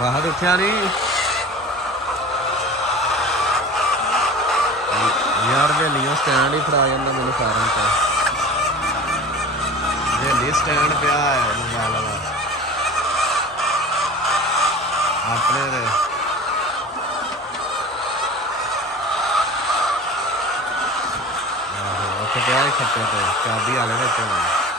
ਬਾਹਰ ਉੱਠਿਆ ਨਹੀਂ ਯਾਰ ਵੇਲੀਆਂ ਸਟੈਂਡ ਹੀ ਫੜਾ ਜਾਂਦਾ ਮੈਨੂੰ ਫਾਰਮ ਤੇ ਵੇਲੀ ਸਟੈਂਡ ਪਿਆ ਹੈ ਮੋਬਾਈਲ ਵਾਲਾ ਆਪਣੇ ਦੇ ਆਹੋ ਉੱਥੇ ਪਿਆ ਖੱਤੇ ਤੇ ਚਾਬੀ ਵਾਲੇ ਵਿੱਚ